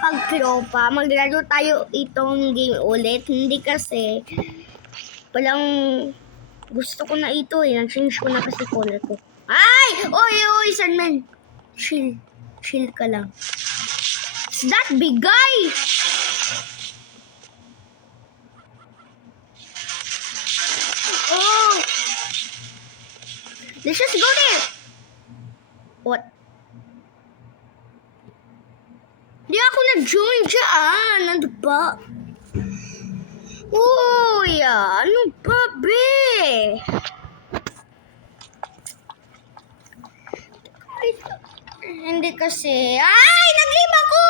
pag tropa, maglaro tayo itong game ulit. Hindi kasi, palang gusto ko na ito eh. Nag-change ko na kasi color ko. Ay! Oy, Sandman! Chill ka lang. Is that big guy? Oh! Let's just go there! What? Di ako na-join dyan. Ano ba? Uy, ano ba, be? Ay, hindi kasi. Ay, nag-leave ako!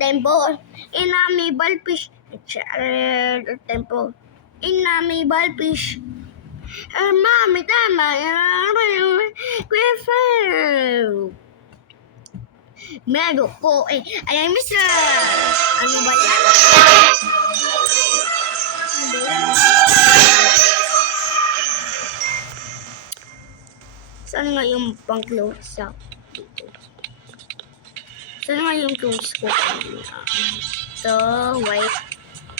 Tempo. Inami balfish. Tempo. Inami balfish. Mami, tama. Meron ko eh. Ay, miss. Ano ba yan? Saan nga yung pang-close sa dito? Saan nga yung close ko? So, white.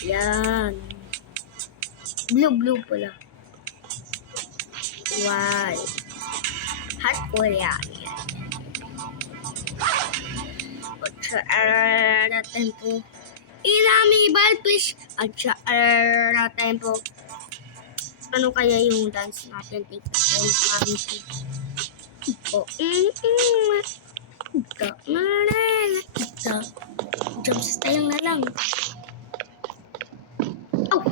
Yan. Blue pala. White. Hot Korea. At tempo. Inami balfish. At tempo. Ano kaya yung dance natin? Jump style na lang. Oh!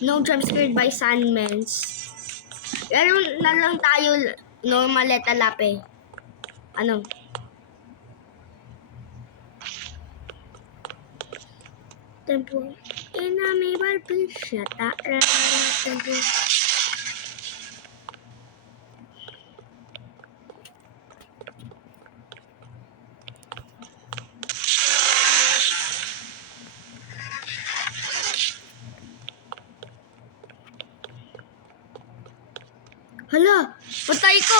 No jump scared by Sandmans. Lalo na lang tayo normal letalape. Ano? Tempo. Inami balfish. Tempo. Hala, patay ko.